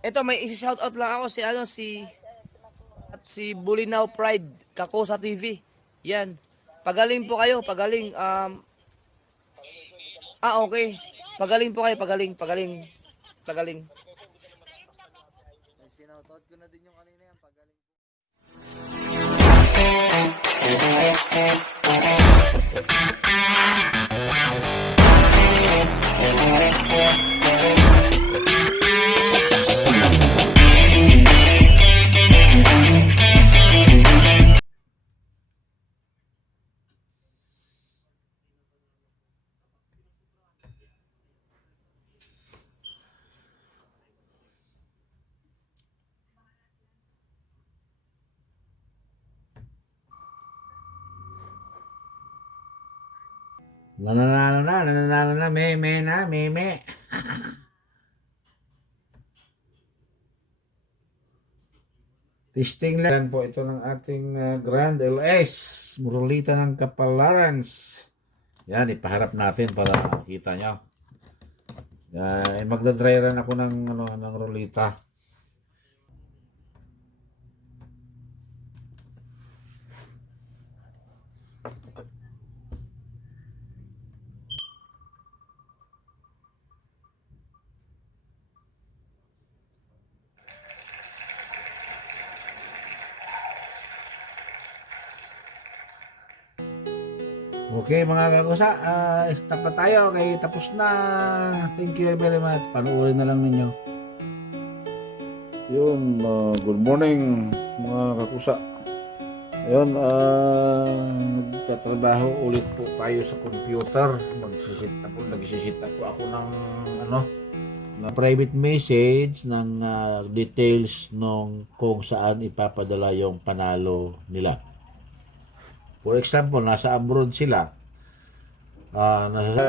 Ito may isi-shoutout lang ako si Bulinaw Pride, Kakosa TV. Yan. Pagaling po kayo, pagaling. Okay. Pagaling po kayo, pagaling. Pagaling. Sinautot ko na din yung kanina yan, pagaling. Nananalo na, meme. Testing lang po ito ng ating Grand LS, Muralita ng Kapalaran. Yan, ipaharap natin para makita nyo. Magdadry run ako ng Rolita. Okay mga kakusa, stop na tayo. Okay, tapos na. Thank you very much. Panuorin na lang ninyo. Yun, good morning mga kakusa. Yun, nagtatrabaho ulit po tayo sa computer. Nagsisit po ako ng na private message ng details nung kung saan ipapadala yung panalo nila. For example, nasa abroad sila, nasa